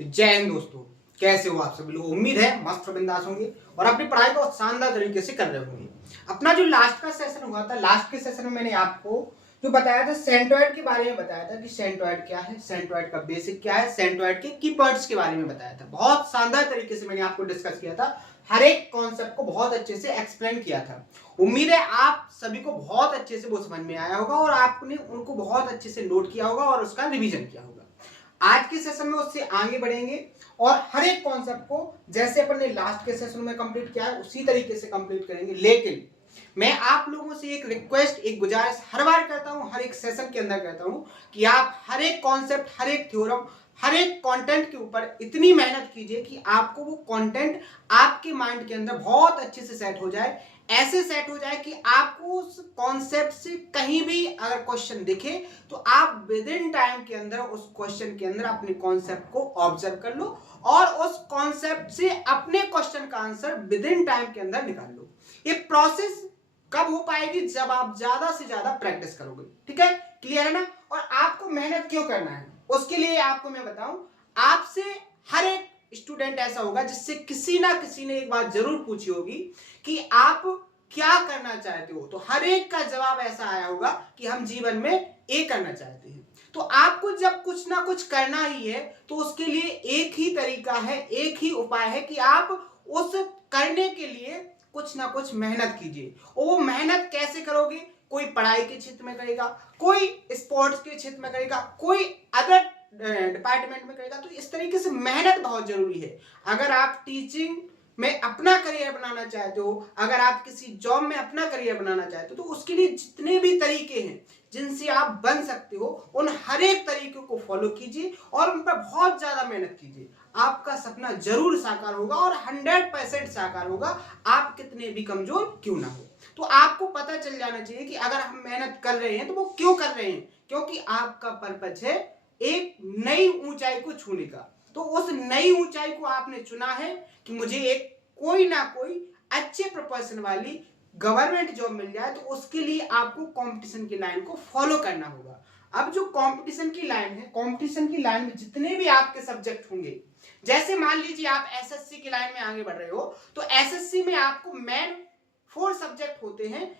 जय हिंद दोस्तों, कैसे हो आप सभी लोग। उम्मीद है मस्त बिंदास होंगे और अपनी पढ़ाई को शानदार तरीके से कर रहे होंगे। अपना जो लास्ट का सेशन हुआ था, लास्ट के सेशन में मैंने आपको जो बताया था सेंट्रोइड के बारे में बताया था कि सेंट्रोइड क्या है, सेंट्रोइड का बेसिक क्या है, सेंट्रोइड के की पॉइंट्स के बारे में बताया था। बहुत शानदार तरीके से मैंने आपको डिस्कस किया था, हर एक कॉन्सेप्ट को बहुत अच्छे से एक्सप्लेन किया था। उम्मीद है आप सभी को बहुत अच्छे से वो समझ में आया होगा और आपने उनको बहुत अच्छे से नोट किया होगा और उसका रिवीजन किया होगा। आज के सेशन में उससे आगे बढ़ेंगे और हर एक कॉन्सेप्ट को जैसे अपन ने लास्ट के सेशन में कंप्लीट किया है उसी तरीके से कंप्लीट करेंगे। लेकिन मैं आप लोगों से एक रिक्वेस्ट, एक गुजारिश हर बार करता हूं, हर एक सेशन के अंदर करता हूं कि आप हर एक कॉन्सेप्ट, हर एक थ्योरम, हर एक कंटेंट के ऊपर इतनी मेहनत कीजिए कि आपको वो कंटेंट आपके माइंड के अंदर बहुत अच्छे से सेट हो जाए। ऐसे सेट हो जाए कि आपको उस कॉन्सेप्ट से कहीं भी अगर क्वेश्चन दिखे तो आप विद इन टाइम के अंदर उस क्वेश्चन के अंदर अपने कॉन्सेप्ट को ऑब्जर्व कर लो और उस कॉन्सेप्ट से अपने क्वेश्चन का आंसर विद इन टाइम के अंदर निकाल लो। ये प्रोसेस कब हो पाएगी? जब आप ज्यादा से ज्यादा प्रैक्टिस करोगे। ठीक है, क्लियर है ना? और आपको मेहनत क्यों करना है उसके लिए आपको मैं बताऊं, आपसे हर एक स्टूडेंट ऐसा होगा जिससे किसी ना किसी ने एक बात जरूर पूछी होगी कि आप क्या करना चाहते हो। तो हर एक का जवाब ऐसा आया होगा कि हम जीवन में ये करना चाहते हैं। तो आपको जब कुछ ना कुछ करना ही है तो उसके लिए एक ही तरीका है, एक ही उपाय है कि आप उस करने के लिए कुछ ना कुछ मेहनत कीजिए। और वो मेहनत कैसे करोगे? कोई पढ़ाई के क्षेत्र में करेगा, कोई स्पोर्ट्स के क्षेत्र में करेगा, कोई अदर डिपार्टमेंट में करेगा। तो इस तरीके से मेहनत बहुत जरूरी है। अगर आप टीचिंग में अपना करियर बनाना चाहते हो, अगर आप किसी जॉब में अपना करियर बनाना चाहते हो, तो उसके लिए जितने भी तरीके हैं जिनसे आप बन सकते हो उन हर एक तरीकों को फॉलो कीजिए और उन पर बहुत ज्यादा मेहनत कीजिए। आपका सपना जरूर साकार होगा और 100% साकार होगा, आप कितने भी कमजोर क्यों ना हो। तो आपको पता चल जाना चाहिए कि अगर हम मेहनत कर रहे हैं तो वो क्यों कर रहे हैं, क्योंकि आपका पर्पज है एक नई ऊंचाई को छूने का। तो उस नई ऊंचाई को आपने चुना है कि मुझे एक कोई ना कोई अच्छे प्रोफेशन वाली गवर्नमेंट जॉब मिल जाए। तो उसके लिए आपको कंपटीशन की लाइन को फॉलो करना होगा। अब जो कंपटीशन की लाइन है, कंपटीशन की लाइन में जितने भी आपके सब्जेक्ट होंगे, जैसे मान लीजिए आप एसएससी की लाइन में आगे बढ़ रहे हो तो एसएससी में आपको मेन 4 सब्जेक्ट होते हैं,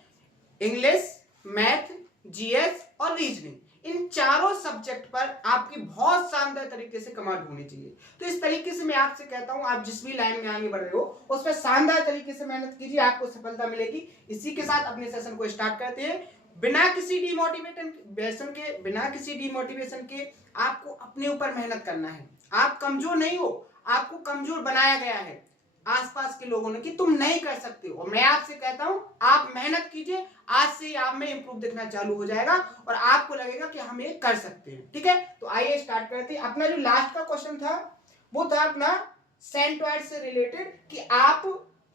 इंग्लिश, मैथ, जीएस और रीजनिंग। इन चारों सब्जेक्ट पर आपकी बहुत शानदार तरीके से कमांड होनी चाहिए। तो इस तरीके से मैं आपसे कहता हूं, आप जिस भी लाइन में आगे बढ़ रहे हो उस पर शानदार तरीके से मेहनत कीजिए, आपको सफलता मिलेगी। इसी के साथ अपने सेशन को स्टार्ट करते हैं। बिना किसी डिमोटिवेशन के आपको अपने ऊपर मेहनत करना है। आप कमजोर नहीं हो, आपको कमजोर बनाया गया है आसपास के लोगों ने कि तुम नहीं कर सकते हो। और मैं आपसे कहता हूं आप मेहनत कीजिए, आज से आप में इंप्रूव दिखना चालू हो जाएगा और आपको लगेगा कि हम ये कर सकते हैं। ठीक है, तो आइए स्टार्ट करते हैं। अपना जो लास्ट का क्वेश्चन था वो था अपना सेंट्रोइड से रिलेटेड कि आप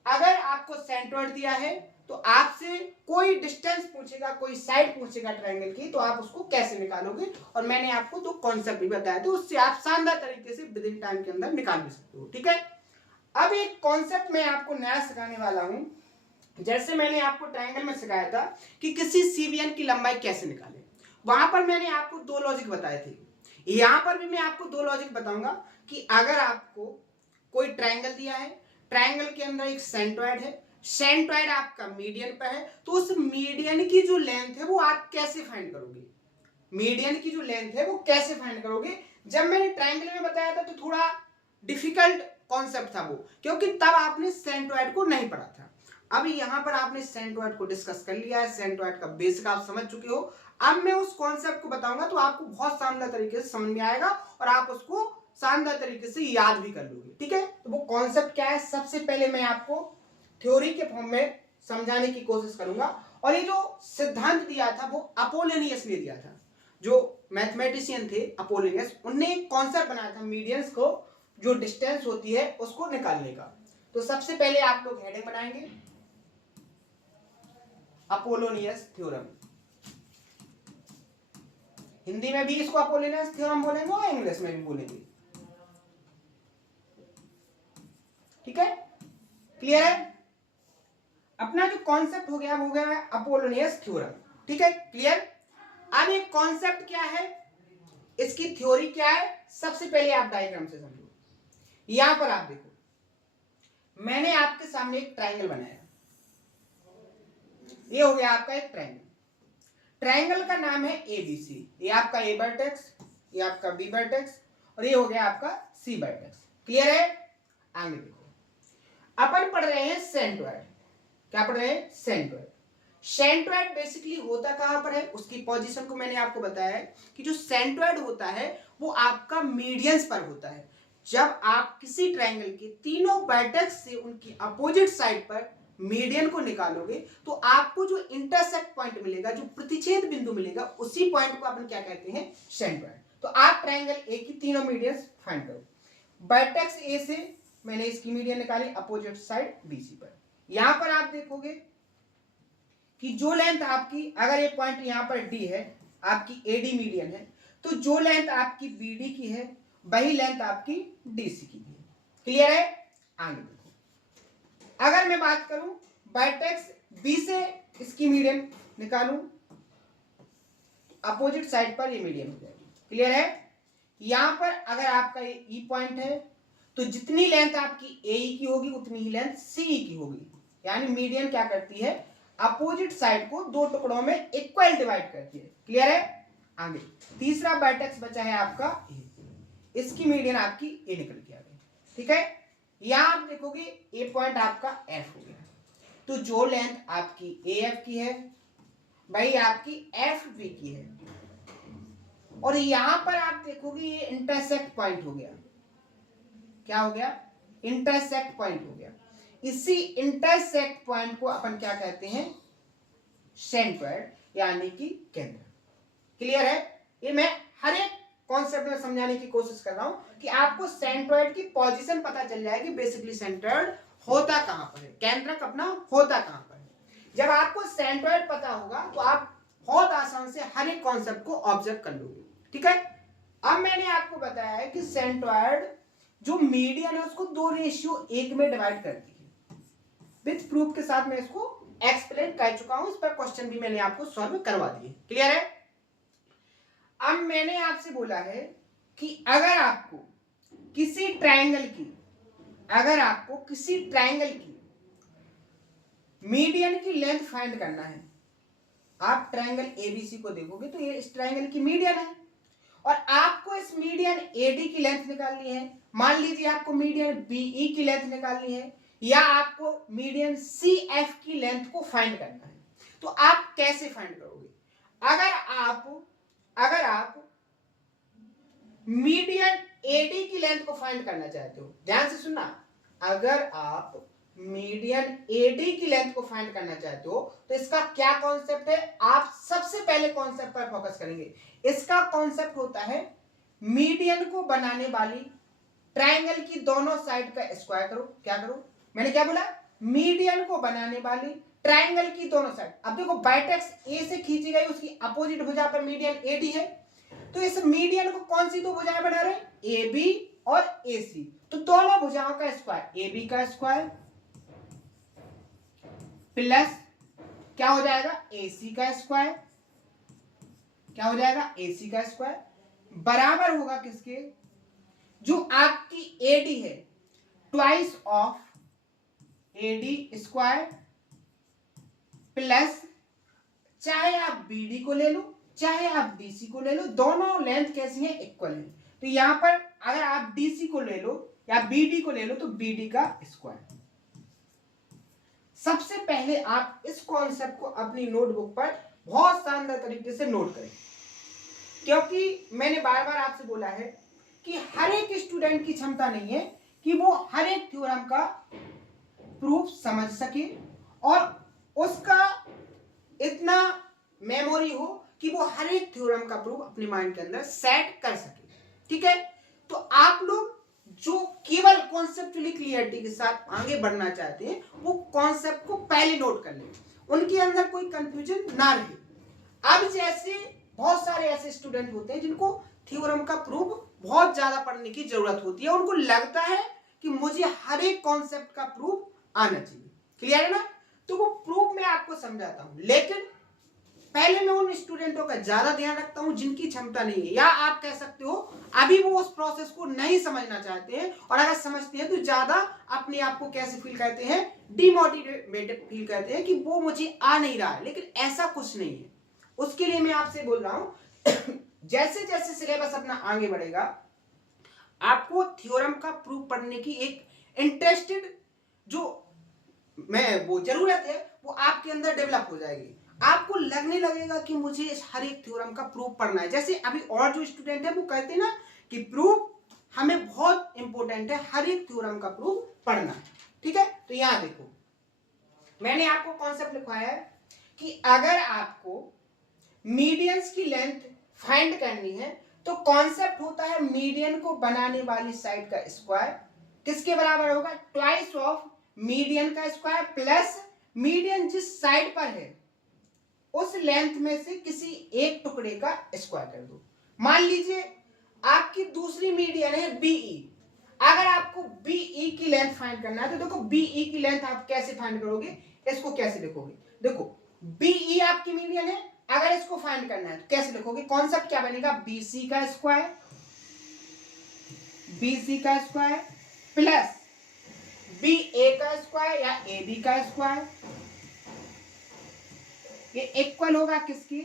अगर आपको सेंट्रोइड दिया है तो आपसे कोई डिस्टेंस पूछेगा, कोई साइड पूछेगा ट्रायंगल की, तो आप उसको कैसे निकालोगे। और मैंने आपको 2 कॉन्सेप्ट भी बताया थे, उससे आप शानदार तरीके से विद इन टाइम के अंदर निकाल भी सकते हो। ठीक है, अब एक कॉन्सेप्ट मैं आपको नया सिखाने वाला हूं। जैसे मैंने आपको ट्रायंगल में सिखाया था कि किसी सीवीएन की लंबाई कैसे निकालें, वहां पर मैंने आपको 2 लॉजिक बताए थे। यहां पर भी मैं आपको 2 लॉजिक बताऊंगा कि अगर आपको कोई ट्रायंगल दिया है, ट्रायंगल के अंदर एक सेंट्रोइड है, सेंट्रोइड आपका मीडियन पर है, तो उस मीडियन की जो लेंथ है वो आप कैसे फाइंड करोगे? मीडियन की जो लेंथ है वो कैसे फाइंड करोगे? जब मैंने ट्रायंगल में बताया था तो थोड़ा डिफिकल्ट कॉन्सेप्ट था वो, क्योंकि तब आपने सेंट्रोइड को नहीं पढ़ा था। अब यहां पर आपने सेंट्रोइड को डिस्कस कर लिया है, सेंट्रोइड का बेसिक आप समझ चुके हो। अब मैं उस कॉन्सेप्ट को बताऊंगा तो आपको बहुत शानदार तरीके से समझ में आएगा और आप उसको शानदार तरीके से याद भी कर लोगे। ठीक है, तो वो कॉन्सेप्ट क्या है, सबसे पहले मैं आपको थ्योरी के फॉर्म में समझाने की कोशिश करूंगा। और ये जो सिद्धांत दिया था वो अपोलोनियस ने दिया था। जो मैथमेटिशियन थे अपोलोनियस, उनने एक कॉन्सेप्ट बनाया था मीडियंस को, जो डिस्टेंस होती है उसको निकालने का। तो सबसे पहले आप लोग हेडिंग बनाएंगे अपोलोनियस थ्योरम। हिंदी में भी इसको अपोलोनियस थ्योरम बोलेंगे और इंग्लिश में भी बोलेंगे। ठीक है, क्लियर है? अपना जो कॉन्सेप्ट हो गया वो हो गया अपोलोनियस थ्योरम। ठीक है, क्लियर? अब एक कॉन्सेप्ट क्या है, इसकी थ्योरी क्या है, सबसे पहले आप डायग्राम से समझो। यहां पर आप देखो, मैंने आपके सामने एक ट्राइंगल बनाया, ये हो गया आपका एक ट्राइंगल। ट्राइंगल का नाम है एबीसी। ये आपका ए वर्टेक्स, ये आपका बी वर्टेक्स, और ये हो गया आपका सी वर्टेक्स। क्लियर है? आगे देखो, अपन पढ़ रहे हैं सेंट्रोइड। क्या पढ़ रहे हैं? सेंट्रोइड। सेंट्रोइड बेसिकली होता कहां पर है, उसकी पोजीशन को मैंने आपको बताया है कि जो सेंट्रोइड होता है वो आपका मीडियंस पर होता है। जब आप किसी ट्रायंगल के तीनों वर्टेक्स से उनकी अपोजिट साइड पर मीडियन को निकालोगे तो आपको जो इंटरसेक्ट पॉइंट मिलेगा, जो प्रतिच्छेद बिंदु मिलेगा, उसी पॉइंट को अपन क्या कहते हैं? सेंट्रोइड। तो आप ट्रायंगल ए की तीनों मीडियंस फाइंड करो। वर्टेक्स ए से मैंने इसकी मीडियन निकाली अपोजिट साइड बीसी पर। यहां पर आप देखोगे कि जो लेंथ आपकी, अगर ये पॉइंट यहां पर डी है, आपकी एडी मीडियन है, तो जो लेंथ आपकी बीडी की है वही लेंथ आपकी डीसी की है। क्लियर है? आगे देखो, अगर मैं बात करूं वर्टेक्स बी से इसकी मीडियन निकालूं, अपोजिट साइड पर ये मीडियन हो जाएगी। क्लियर है? यहां पर अगर आपका ये ई पॉइंट है तो जितनी लेंथ आपकी ए की होगी उतनी ही लेंथ सी की होगी। यानी मीडियन क्या करती है? अपोजिट साइड को दो टुकड़ों में इक्वल डिवाइड करती है। क्लियर है? आगे तीसरा वर्टेक्स बचा है आपका ए, इसकी मीडियन आपकी ए निकल के आ गई। ठीक है? यहां आप देखोगे ए पॉइंट आपका एफ हो गया, तो जो लेंथ आपकी ए एफ की है वही आपकी एफ बी की है। और यहां पर आप देखोगे ये इंटरसेक्ट पॉइंट हो गया। क्या हो गया? इंटरसेक्ट पॉइंट हो गया। इसी इंटरसेक्ट पॉइंट को अपन क्या कहते हैं? सेंट्रोइड, यानी कि केंद्र। क्लियर है? ये मैं हर एक कॉन्सेप्ट में समझाने की कोशिश कर रहा हूं कि आपको सेंट्रोइड की पोजीशन पता चल जाए कि बेसिकली सेंट्रोइड होता कहां पर है, केंद्रक अपना होता कहां पर है। जब आपको सेंट्रोइड पता होगा तो आप बहुत आसान से हर एक कॉन्सेप्ट को ऑब्जर्व कर लोगे। ठीक है? अब मैंने आपको बताया है कि सेंट्रोइड जो मीडियन है उसको 2:1 में डिवाइड करती है। विथ प्रूफ के साथ मैं इसको एक्सप्लेन कर चुका हूं, इस पर क्वेश्चन भी मैंने आपको सॉल्व करवा दिए। क्लियर है? अब मैंने आपसे बोला है कि अगर आपको किसी ट्रायंगल की मीडियन की लेंथ फाइंड करना है, आप ट्रायंगल एबीसी को देखोगे तो ये इस ट्रायंगल की मीडियन है और आपको इस मीडियन एडी की लेंथ निकालनी है। मान लीजिए आपको मीडियन बीई की लेंथ निकालनी है या आपको मीडियन सीएफ की लेंथ को फाइंड करना है, तो आप कैसे फाइंड करोगे? अगर आप मीडियन एडी की लेंथ को फाइंड करना चाहते हो, ध्यान से सुनना, अगर आप मीडियन एडी की लेंथ को फाइंड करना चाहते हो तो इसका क्या कॉन्सेप्ट है? आप सबसे पहले कॉन्सेप्ट पर फोकस करेंगे। इसका कॉन्सेप्ट होता है मीडियन को बनाने वाली ट्रायंगल की दोनों साइड का स्क्वायर करो। क्या करो? मैंने क्या बोला? मीडियन को बनाने वाली ट्रायंगल की दोनों साइड। अब देखो वर्टेक्स ए से खींची गई, उसकी अपोजिट भुजा पर मीडियन एडी है, तो इस मीडियन को कौन सी दो भुजाएं बना रहे हैं? ए बी और ए सी। तो दोनों भुजाओं का स्क्वायर, ए बी का स्क्वायर प्लस क्या हो जाएगा? ए सी का स्क्वायर। क्या हो जाएगा? ए सी का स्क्वायर बराबर होगा किसके? जो आपकी एडी है twice of AD square plus, चाहे आप बीडी को ले लो चाहे आप डीसी को ले लो, दोनों लेंथ कैसी है? इक्वल है। तो यहां पर अगर आप डीसी को ले लो या बीडी को ले लो तो बीडी का स्क्वायर। सबसे पहले आप इस कॉन्सेप्ट को अपनी नोटबुक पर बहुत शानदार तरीके से नोट करें, क्योंकि मैंने बार बार आपसे बोला है कि हर एक स्टूडेंट की क्षमता नहीं है कि वो हर एक थ्योरम का प्रूफ समझ सके और उसका इतना मेमोरी हो कि वो हर एक थ्योरम का प्रूफ अपने माइंड के अंदर सेट कर सके। ठीक है? तो आप लोग जो केवल कॉन्सेप्चुअली क्लियरिटी के साथ आगे बढ़ना चाहते हैं वो कॉन्सेप्ट को पहले नोट कर लें, उनके अंदर कोई कंफ्यूजन ना रहे। अब जैसे बहुत सारे ऐसे स्टूडेंट होते हैं जिनको थ्योरम का प्रूफ बहुत ज्यादा पढ़ने की जरूरत होती है, उनको लगता है कि मुझे हर एक कॉन्सेप्ट का प्रूफ आना चाहिए। क्लियर है ना? तो वो प्रूफ मैं आपको समझाता हूं, लेकिन पहले मैं उन स्टूडेंटों का ज्यादा ध्यान रखता हूं जिनकी क्षमता नहीं है, या आप कह सकते हो अभी वो उस प्रोसेस को नहीं समझना चाहते हैं, और अगर समझते हैं तो ज्यादा अपने आप को कैसे फील करते हैं, डिमोटिवेटेड फील करते हैं कि वो मुझे आ नहीं रहा है। लेकिन ऐसा कुछ नहीं है। उसके लिए मैं आपसे बोल रहा हूं जैसे जैसे सिलेबस अपना आगे बढ़ेगा, आपको थ्योरम का प्रूफ पढ़ने की एक इंटरेस्टेड जो मैं वो जरूरत है वो आपके अंदर डेवलप हो जाएगी। आपको लगने लगेगा कि मुझे इस हर एक थ्योरम का प्रूफ पढ़ना है। जैसे अभी और जो स्टूडेंट है वो कहते हैं ना कि प्रूफ हमें बहुत इंपॉर्टेंट है, हर एक थ्योरम का प्रूफ पढ़ना। ठीक है, तो यहां देखो मैंने आपको कॉन्सेप्ट लिखवाया है कि अगर आपको मीडियंस की लेंथ फाइंड करनी है तो कॉन्सेप्ट होता है मीडियन को बनाने वाली साइड का स्क्वायर किसके बराबर होगा, ट्वाइस ऑफ मीडियन का स्क्वायर प्लस मीडियन जिस साइड पर है उस लेंथ में से किसी एक टुकड़े का स्क्वायर कर दो। मान लीजिए आपकी दूसरी मीडियन है बीई। अगर आपको बीई की लेंथ फाइंड करना है तो देखो बीई की लेंथ आप कैसे फाइंड करोगे, इसको कैसे लिखोगे, देखो बीई आपकी मीडियन है, अगर इसको फाइंड करना है तो कैसे लिखोगे, कॉन्सेप्ट क्या बनेगा, बीसी का स्क्वायर, बीसी का स्क्वायर प्लस बी ए का स्क्वायर या ए बी का स्क्वायर, ये इक्वल होगा किसकी,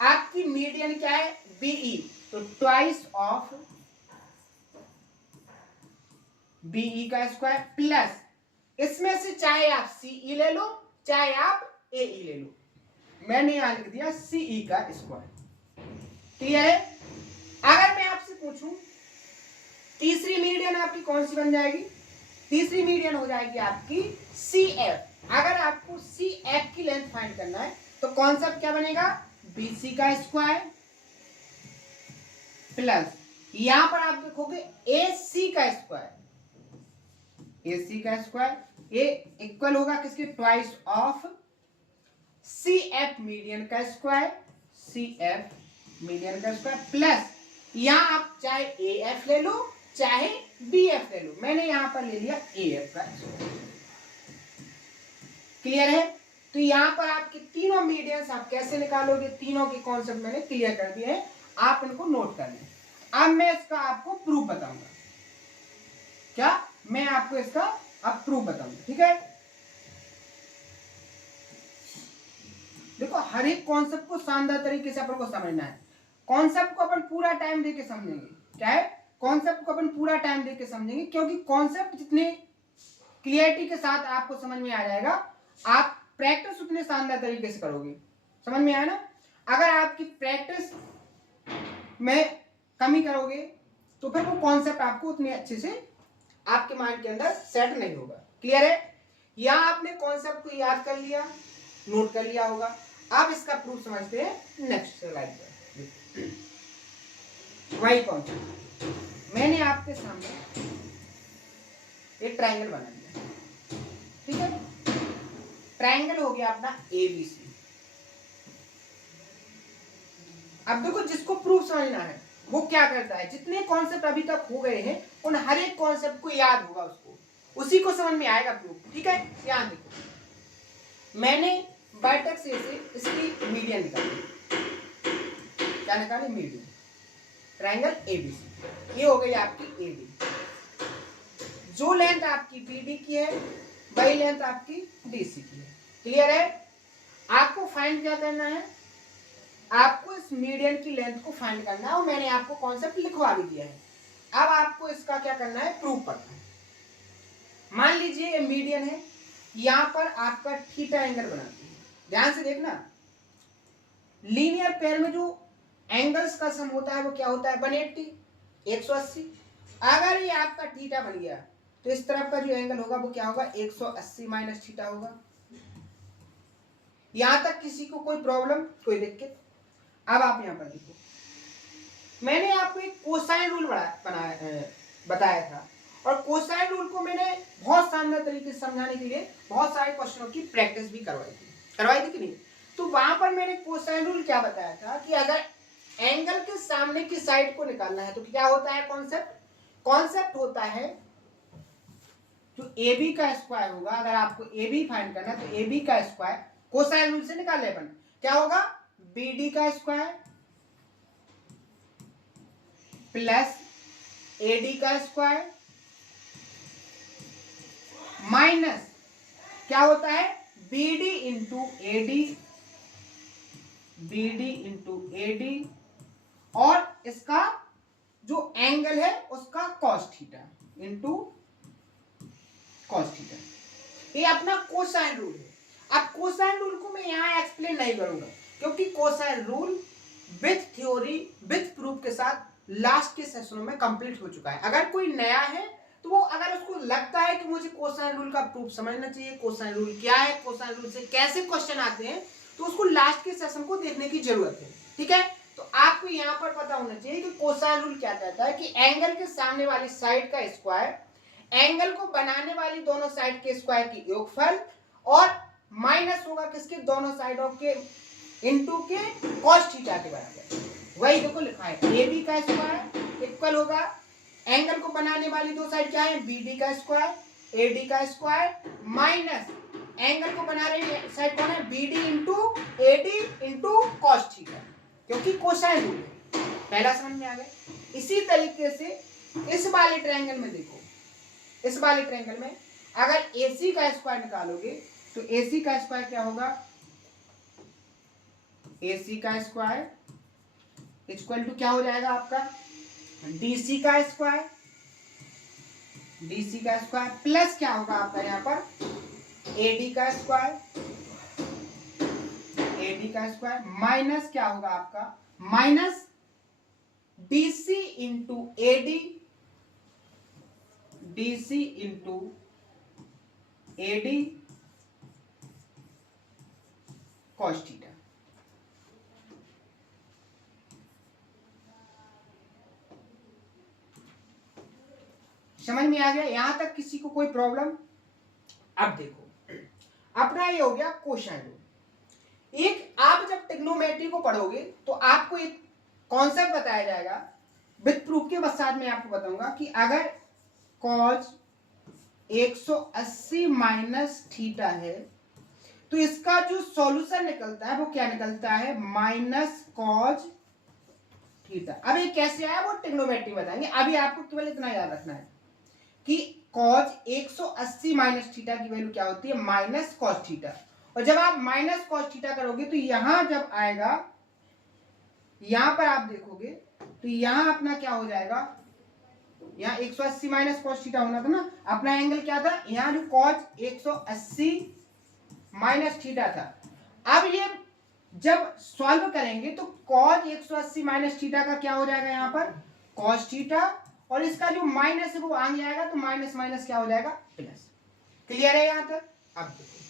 आपकी मीडियन क्या है बीई, तो ट्वाइस ऑफ बीई का स्क्वायर प्लस इसमें से चाहे आप सीई ले लो चाहे आप एई ले लो, मैंने यहां लिख दिया सीई का स्क्वायर। क्लियर है। अगर मैं आपसे पूछूं तीसरी मीडियन आपकी कौन सी बन जाएगी, तीसरी मीडियन हो जाएगी आपकी सी एफ। अगर आपको सी एफ की लेंथ फाइंड करना है तो कॉन्सेप्ट क्या बनेगा, बीसी का स्क्वायर प्लस यहां पर आप देखोगे ए सी का स्क्वायर, ए सी का स्क्वायर, ये इक्वल होगा किसके, twice of C F median का स्क्वायर, सी एफ मीडियन का स्क्वायर प्लस यहां आप चाहे ए एफ ले लो चाहे बी एफ ले लो, मैंने यहां पर ले लिया ए एफ का स्क्वायर। क्लियर है। तो यहां पर आपके तीनों मीडियंस आप कैसे निकालोगे, तीनों के कॉन्सेप्ट मैंने क्लियर कर दिए हैं, आप इनको नोट कर लें। अब मैं इसका आपको प्रूफ बताऊंगा, क्या मैं आपको इसका अब प्रूफ बताऊंगा। ठीक है, देखो हर एक कॉन्सेप्ट को शानदार तरीके से अपन को समझना है। कॉन्सेप्ट को अपन पूरा टाइम देके समझेंगे, क्या है, कॉन्सेप्ट को अपन पूरा टाइम देके समझेंगे, क्योंकि कॉन्सेप्ट जितने क्लियरिटी के साथ आपको समझ में आ जाएगा, आप प्रैक्टिस उतने शानदार तरीके से करोगे। समझ में आया ना। अगर आपकी प्रैक्टिस में कमी करोगे तो फिर वो कॉन्सेप्ट आपको उतने अच्छे से आपके माइंड के अंदर सेट नहीं होगा। क्लियर है। यहां आपने कॉन्सेप्ट को याद कर लिया, नोट कर लिया होगा। अब इसका प्रूफ समझते हैं नेक्स्ट स्लाइड पर। वही कॉन्सेप्ट मैंने आपके सामने एक ट्रायंगल बना दिया, ठीक है, ट्रायंगल हो गया अपना एबीसी। अब देखो जिसको प्रूफ समझना है वो क्या करता है, जितने कॉन्सेप्ट अभी तक हो गए हैं उन हर एक कॉन्सेप्ट को याद होगा उसको, उसी को समझ में आएगा प्रूफ। ठीक है, यहां देखो मैंने वर्टेक्स ए से इसकी मीडियन निकाली, क्या निकाली, मीडियन, ट्रायंगल एबीसी, ये हो गई आपकी एबी। जो लेंथ आपकी बीडी की है वही लेंथ आपकी डीसी की है। क्लियर है। आपको फाइंड क्या करना है, आपको इस मीडियन की लेंथ को फाइंड करना है, और मैंने आपको कॉन्सेप्ट लिखवा भी दिया है। अब आपको इसका क्या करना है, प्रूफ करना है। मान लीजिए ये मीडियन है, यहां पर आपका थीटा एंगल बनाती है, ध्यान से देखना, लीनियर पेयर में जो एंगल्स का सम होता है वो क्या होता है, 180, 180। अगर ये आपका थीटा बन गया तो इस तरफ का जो एंगल होगा वो क्या होगा, 180 माइनस थीटा होगा। यहां तक किसी को कोई प्रॉब्लम, कोई दिक्कत। अब आप यहां पर देखो, मैंने आपको एक कोसाइन रूल बताया था, और कोसाइन रूल को मैंने बहुत शानदार तरीके से समझाने के लिए बहुत सारे क्वेश्चनों की प्रैक्टिस भी करवाई थी कि नहीं। तो वहां पर मैंने कोसाइन रूल क्या बताया था कि अगर एंगल के सामने की साइड को निकालना है तो क्या होता है, कॉन्सेप्ट होता है जो AB का स्क्वायर होगा, अगर आपको AB फाइंड करना है तो AB का स्क्वायर कोसाइन रूल से निकाल ले अपन, क्या होगा, BD का स्क्वायर प्लस AD का स्क्वायर माइनस क्या होता है BD इंटू AD और इसका जो एंगल है उसका cos theta into cos theta. ये अपना कोसाइन रूल है। अब कोसाइन रूल को मैं यहाँ एक्सप्लेन नहीं करूंगा क्योंकि cosine rule with theory with proof के साथ लास्ट के सेशनों में कंप्लीट हो चुका है। अगर कोई नया है तो वो अगर उसको लगता है कि मुझे कोसाइन रूल का प्रूफ समझना चाहिए, कोसाइन रूल क्या है, कोसाइन रूल से कैसे क्वेश्चन आते हैं, तो उसको लास्ट के सेशन को देखने की जरूरत है। ठीक है, तो आपको यहाँ पर पता होना चाहिए कि कोसाइन रूल क्या कहता है कि एंगल के सामने वाली साइड का स्क्वायर एंगल को बनाने वाली दोनों साइड के स्क्वायर की योगफल और माइनस होगा किसके दोनों साइडों के इनटू के cos थीटा के बराबर। वही देखो लिखा है AB का स्क्वायर इक्वल होगा एंगल को बनाने वाली दो साइड क्या है BD का स्क्वायर AD का स्क्वायर माइनस एंगल को बना रही साइड कौन है BD into AD into cos theta, क्योंकि कोसाइन रूल है। पहला समझ में आ गया। इसी तरीके से इस वाले ट्रायंगल में देखो, इस वाले ट्रायंगल में अगर AC का स्क्वायर निकालोगे तो AC का स्क्वायर क्या होगा AC का स्क्वायर इक्वल टू क्या हो जाएगा आपका DC का स्क्वायर प्लस क्या होगा आपका यहाँ पर AD का स्क्वायर माइनस क्या होगा आपका minus DC into AD cos theta. समझ में आ गया यहां तक किसी को कोई प्रॉब्लम? अब देखो अपना ये हो गया कोसाइन रूल। एक आप जब ट्रिग्नोमेट्री को पढ़ोगे तो आपको एक कॉन्सेप्ट बताया जाएगा विद प्रूफ के साथ में आपको बताऊंगा कि अगर cos 180 माइनस थीटा है तो इसका जो सॉल्यूशन निकलता है वो क्या निकलता है माइनस cos थीटा। अब ये कैसे आया वो ट्रिग्नोमेट्री बताएंगे, अभी आपको केवल इतना याद रखना है कि cos 180 माइनस थीटा की वैल्यू क्या होती है माइनस cos थीटा। और जब आप माइनस cos थीटा करोगे तो यहां जब आएगा यहां पर आप देखोगे तो यहां अपना क्या हो जाएगा यहाँ 180 माइनस cos थीटा होना था ना, अपना एंगल क्या था यहाँ जो cos 180 माइनस थीटा था। अब ये जब सॉल्व करेंगे तो cos 180 माइनस थीटा का क्या हो जाएगा यहाँ पर cos थीटा और इसका जो माइनस है वो आगे आएगा तो माइनस माइनस क्या हो जाएगा प्लस। क्लियर है यहाँ तक? अब देखो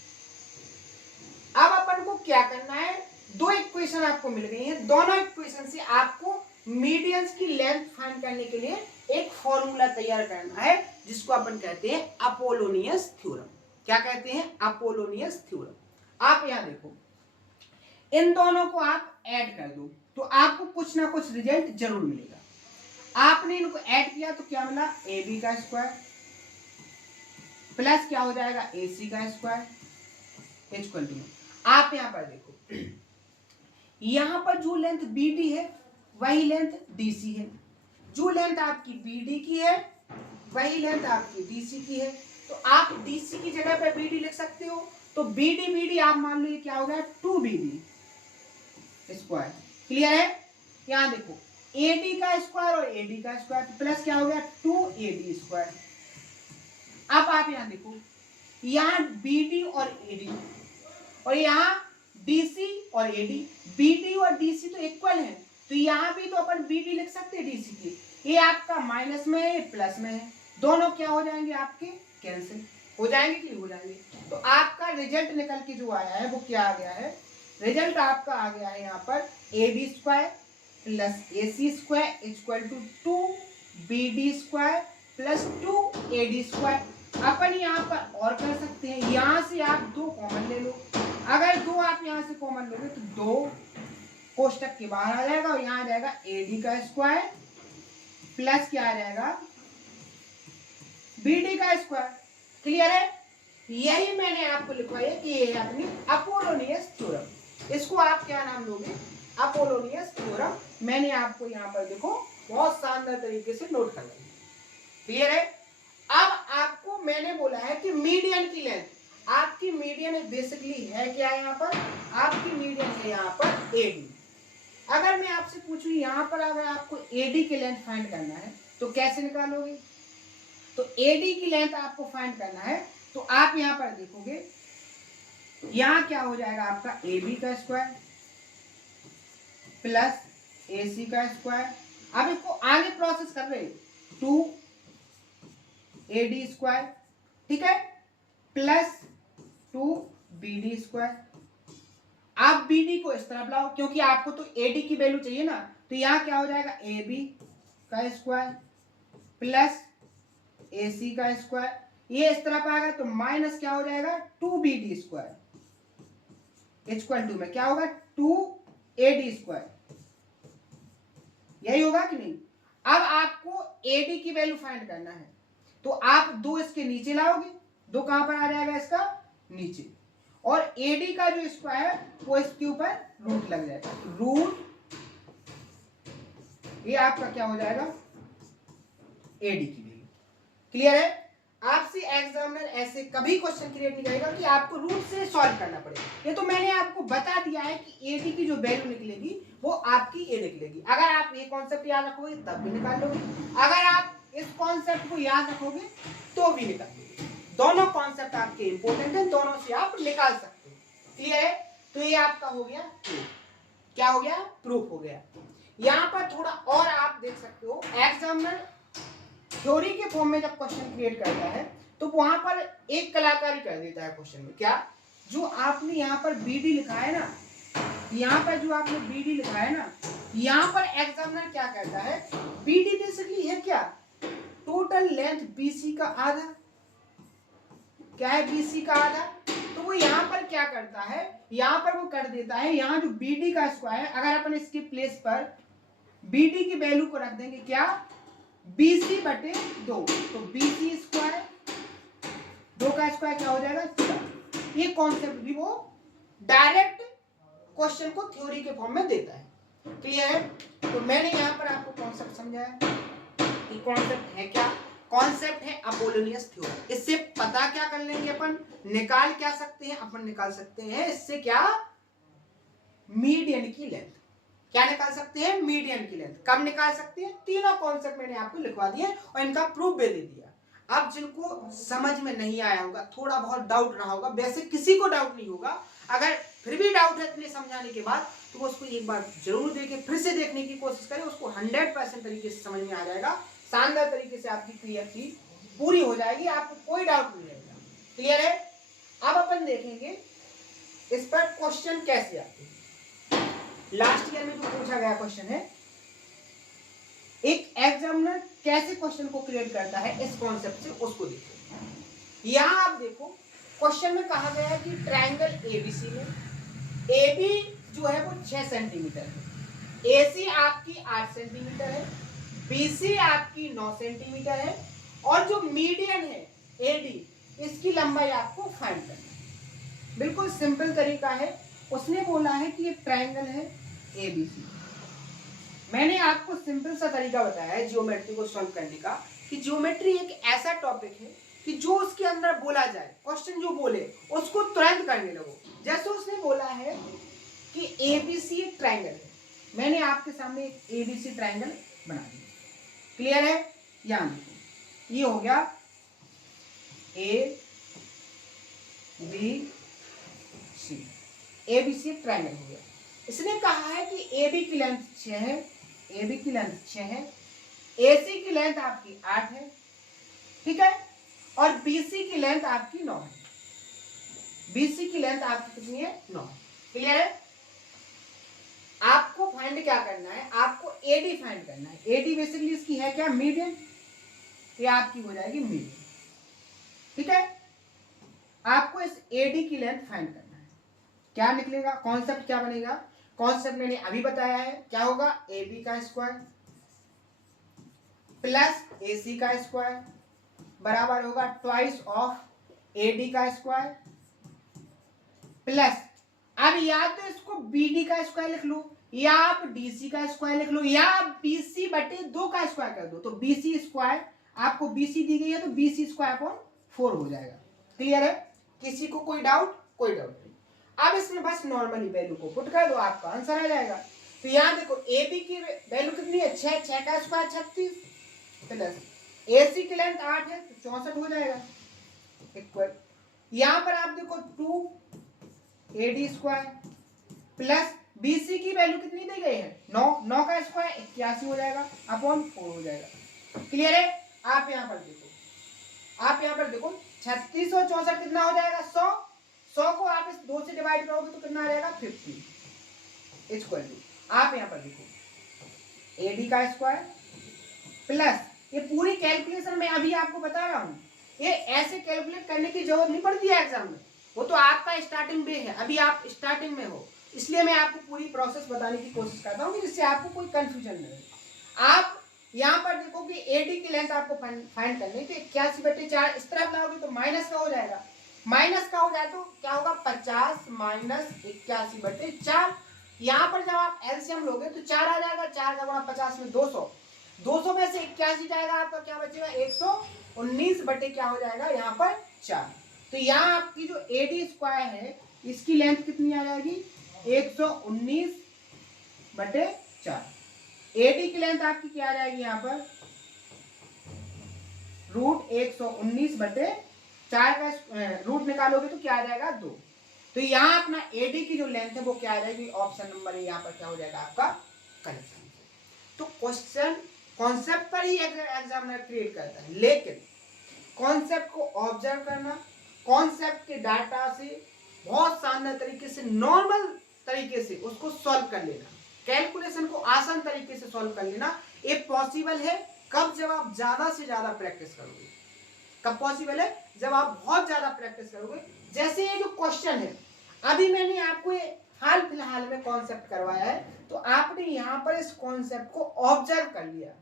अब अपन को क्या करना है, दो इक्वेशन आपको मिल गई हैं, दोनों इक्वेशन से आपको मीडियंस की लेंथ फाइंड करने के लिए एक फॉर्मूला तैयार करना है जिसको अपन कहते हैं अपोलोनियस थ्योरम। क्या कहते हैं अपोलोनियस थ्योरम। आप यहां देखो इन दोनों को आप ऐड कर दो तो आपको कुछ ना कुछ रिजल्ट जरूर मिलेगा। आपने इनको ऐड किया तो क्या मिला AB का स्क्वायर प्लस क्या हो जाएगा AC का स्क्वायर इक्वल टू। आप यहां पर देखो यहां पर जो लेंथ BD है वही लेंथ DC है, जो लेंथ आपकी BD की है वही लेंथ आपकी DC की है, तो आप DC की जगह पे BD लिख सकते हो। तो BD आप मान लो ये क्या हो गया 2BD स्क्वायर। क्लियर है? यहां देखो AD का स्क्वायर और AD का स्क्वायर प्लस क्या हो गया 2AD स्क्वायर। अब आप यहां देखो यहां BD और AD और यहां DC और AD, BD और DC तो इक्वल है तो यहां भी तो अपन BD लिख सकते हैं DC की। ये आपका माइनस में है प्लस में है, दोनों क्या हो जाएंगे आपके कैंसिल हो जाएंगे कि हो जाएंगे। तो आपका रिजल्ट निकल के जो आया है वो क्या आ गया है, रिजल्ट आपका आ गया है यहाँ पर AB square plus AC square equal to 2BD square plus 2AD square. अपन यहाँ पर और कर सकते हैं, यहाँ से आप दो कॉमन ले लो, अगर दो आप यहाँ से कॉमन लोगे तो दो कोष्टक के बाहर आ जाएगा और यहाँ आ जाएगा AD का स्क्वायर प्लस क्या आ जाएगा BD का स्क्वायर। क्लियर है? यही मैंने आपको लिखवाया कि ये है अपनी अपोलोनियस थ्योरम। इसको आप क्या नाम लोगे अपोलोनियस थ्योरम मैंने आपको यहाँ पर देखो बहुत शानदार तरीके से नोट कर लिया। क्लियर है। अब आपको मैंने बोला है कि मीडियन की लेंथ, आपकी मीडियन बेसिकली है क्या यहाँ पर, आपकी मीडियन है यहाँ पर एडी। अगर मैं आपसे पूछूं यहाँ पर अगर आपको एडी की लेंथ फाइंड करना है तो कैसे निकालोगे, तो एडी की लेंथ आपको फाइंड करना है तो आप यहाँ पर देखोगे यहाँ क्या हो जाएगा आपका AB का स्क्वायर प्लस AC का स्क्वायर। अब इसको आगे प्रोसेस कर रहे 2AD स्क्वायर, ठीक है, प्लस 2BD स्क्वायर। आप BD को इस तरफ लाओ क्योंकि आपको तो AD की वैल्यू चाहिए ना, तो यहाँ क्या हो जाएगा AB का स्क्वायर प्लस AC का स्क्वायर, ये इस तरफ आएगा तो माइनस क्या हो जाएगा 2BD स्क्वायर इक्वल टू में क्या होगा 2AD स्क्वायर, यही होगा कि नहीं। अब आपको AD की वैल्यू फाइंड करना है तो आप 2 इसके नीचे लाओगे, 2 कहां पर आ जाएगा इसका नीचे, और AD का जो स्क्वायर वो इसके ऊपर रूट लग जाएगा, रूट ये आपका क्या हो जाएगा AD की वैल्यू। क्लियर है। आपसे एग्जामिनर ऐसे कभी क्वेश्चन क्रिएट नहीं करेगा कि आपको रूट से सॉल्व करना पड़ेगा, ये तो मैंने आपको बता दिया है कि AD की जो वैल्यू निकलेगी वो आपकी A निकलेगी। अगर आप ये कॉन्सेप्ट याद रखोगे तब भी निकाल लोगे, अगर आप इस कॉन्सेप्ट को याद रखोगे तो भी निकाल लोगे। दोनों कॉन्सेप्ट आपके इंपॉर्टेंट है, दोनों से आप निकाल सकते हो। क्लियर है। तो ये आपका हो गया प्रूफ, क्या हो गया प्रूफ हो गया। यहाँ पर थोड़ा और आप देख सकते हो एग्जामिनर थ्योरी के फॉर्म में जब क्वेश्चन क्रिएट करता है तो वहां पर एक कलाकारी कर देता है क्वेश्चन में, क्या जो आपने यहाँ पर BD लिखा है ना, यहाँ पर जो आपने BD लिखा है ना, यहाँ पर एग्जामिनर क्या करता है, BD बेसिकली है क्या टोटल लेंथ BC का आधा, क्या है BC का आधा, तो वो यहाँ पर क्या करता है, यहाँ पर वो कर देता है यहाँ जो BD का स्क्वायर, अगर अपन इसके प्लेस पर BD की वैल्यू को रख देंगे क्या BC बटे 2, तो BC स्क्वायर 2 का स्क्वायर क्या हो जाएगा 4। ये कॉन्सेप्ट भी वो डायरेक्ट क्वेश्चन को थ्योरी के फॉर्म में देता है। क्लियर है। तो मैंने यहाँ पर आपको कॉन्सेप्ट समझाया कि कॉन्सेप्ट है क्या, कॉन्सेप्ट है अपोलोनियस थ्योरम। इससे पता क्या कर लेंगे अपन, निकाल क्या सकते हैं, अपन निकाल सकते हैं इससे क्या मीडियन की लेंथ, क्या निकाल सकते हैं मीडियन की लेंथ। कब निकाल सकते हैं, तीनों कॉन्सेप्ट मैंने आपको लिखवा दिए और इनका प्रूफ भी दे दिया। अब जिनको समझ में नहीं आया होगा, थोड़ा बहुत डाउट रहा होगा, वैसे किसी को डाउट नहीं होगा, अगर फिर भी डाउट है इतने समझाने के बाद तो वो उसको एक बार जरूर देखें, फिर से देखने की कोशिश करें, उसको 100% तरीके से समझ में आ जाएगा, शानदार तरीके से आपकी क्लियर चीज पूरी हो जाएगी, आपको कोई डाउट नहीं रहेगा। क्लियर है। अब अपन देखेंगे इस पर क्वेश्चन कैसे आते हैं। लास्ट ईयर में जो पूछा गया क्वेश्चन है, एक एग्जामिनर कैसे क्वेश्चन को क्रिएट करता है इस कॉन्सेप्ट से, उसको देखो। यहां आप देखो क्वेश्चन में कहा गया है कि ट्रायंगल ABC में AB जो है वो 6 सेंटीमीटर है, AC आपकी 8 सेंटीमीटर है, BC आपकी 9 सेंटीमीटर है, और जो मीडियन है AD इसकी लंबाई आपको फाइंड करना है। बिल्कुल सिंपल तरीका है। उसने बोला है कि ये ट्रायंगल है ABC। मैंने आपको सिंपल सा तरीका बताया है ज्योमेट्री को सॉल्व करने का, कि ज्योमेट्री एक ऐसा टॉपिक है कि जो उसके अंदर बोला जाए, क्वेश्चन जो बोले उसको तुरंत करने लगो। जैसे उसने बोला है कि ABC एक ट्रायंगल है, मैंने आपके सामने एक ABC ट्रायंगल बना दिया। क्लियर है। यहां देखो ये हो गया ABC, ABC ट्रायंगल हो गया। इसने कहा है कि AB की लेंथ 6 है, AB की लेंथ 6 है, AC की लेंथ आपकी 8 है, ठीक है, और BC की लेंथ आपकी 9 है। BC की लेंथ आपकी कितनी है 9। क्लियर है। आपको फाइंड क्या करना है, आपको AD फाइंड करना है। AD बेसिकली इसकी है क्या मीडियन, ये आपकी हो जाएगी मीडियन, ठीक है। आपको इस AD की लेंथ फाइंड करना है, क्या निकलेगा कॉन्सेप्ट क्या बनेगा, कॉन्सेप्ट मैंने अभी बताया है, क्या होगा AB का स्क्वायर प्लस AC का स्क्वायर बराबर होगा ट्वाइस ऑफ AD का स्क्वायर प्लस, अब या तो इसको BD का स्क्वायर लिख लो या आप डीसी का स्क्वायर लिख लो या बीसी बटे 2 का स्क्वायर कर दो, तो बीसी स्क्वायर आपको बीसी दी गई है तो बीसी स्क्वायर अपॉन 4 हो जाएगा। क्लियर है? किसी को कोई डाउट? कोई डाउट नहीं। अब इसमें बस नॉर्मली वैल्यू को पुट कर दो, आपका आंसर आ जाएगा। तो यहाँ देखो ए बी की वैल्यू कितनी है, 6 का स्क्वायर 36 प्लस AC की लेंथ 8 है तो 64 हो जाएगा इक्वल। यहाँ पर आप देखो 2AD स्क्वायर प्लस BC की वैल्यू कितनी दी गई है 9 का स्क्वायर 81 हो जाएगा अपॉन 4 हो जाएगा। क्लियर है? आप यहाँ पर देखो 36 और 64 कितना हो जाएगा 100 को आप इस 2 से डिवाइड करोगे तो कितना आ जाएगा 50 इक्वल टू आप यहाँ पर देखो AD का स्क्वायर प्लस ये पूरी कैलकुलेशन मैं अभी आपको बता रहा हूँ, ये ऐसे कैलकुलेट करने की जरूरत नहीं पड़ती है एग्जाम में, वो तो आपका स्टार्टिंग डे है, अभी आप स्टार्टिंग में हो, इसलिए मैं आपको पूरी प्रोसेस बताने की कोशिश करता हूँ जिससे आपको कोई कंफ्यूजन नहीं हो। आप यहाँ पर देखो कि AD की लेंथ आपको फाइंड करनी है तो 81/4 इस तरफ लाओगे तो माइनस का हो जाएगा, माइनस का हो जाए तो क्या होगा 50 माइनस 81/4। यहाँ पर जब आप एलसीएम लोगे तो 4 आ जाएगा, 4 का गुणा 50 में 200 में से 81 जाएगा, आपका क्या बचेगा 119 बटे क्या हो जाएगा यहाँ पर 4। तो यहाँ आपकी जो AD स्क्वायर है इसकी लेंथ कितनी आ जाएगी 119/4। AD की लेंथ आपकी क्या आ जाएगी यहाँ पर √119/4 का रूट निकालोगे तो क्या आ जाएगा 2। तो यहाँ अपना AD की जो लेंथ है वो क्या आ जाएगी, ऑप्शन नंबर यहाँ पर क्या हो जाएगा आपका करेक्ट। तो क्वेश्चन कॉन्सेप्ट पर ही एग्जामिनर क्रिएट करता है, लेकिन कॉन्सेप्ट को ऑब्जर्व करना, कॉन्सेप्ट के डाटा से बहुत शानदार तरीके से नॉर्मल तरीके से उसको सॉल्व कर लेना, कैलकुलेशन को आसान तरीके से सॉल्व कर लेना, ये पॉसिबल है कब, जब आप ज्यादा से ज्यादा प्रैक्टिस करोगे। कब पॉसिबल है? जब आप बहुत ज्यादा प्रैक्टिस करोगे। जैसे ये जो क्वेश्चन है अभी मैंने आपको हाल फिलहाल में कॉन्सेप्ट करवाया है, तो आपने यहाँ पर इस कॉन्सेप्ट को ऑब्जर्व कर लिया,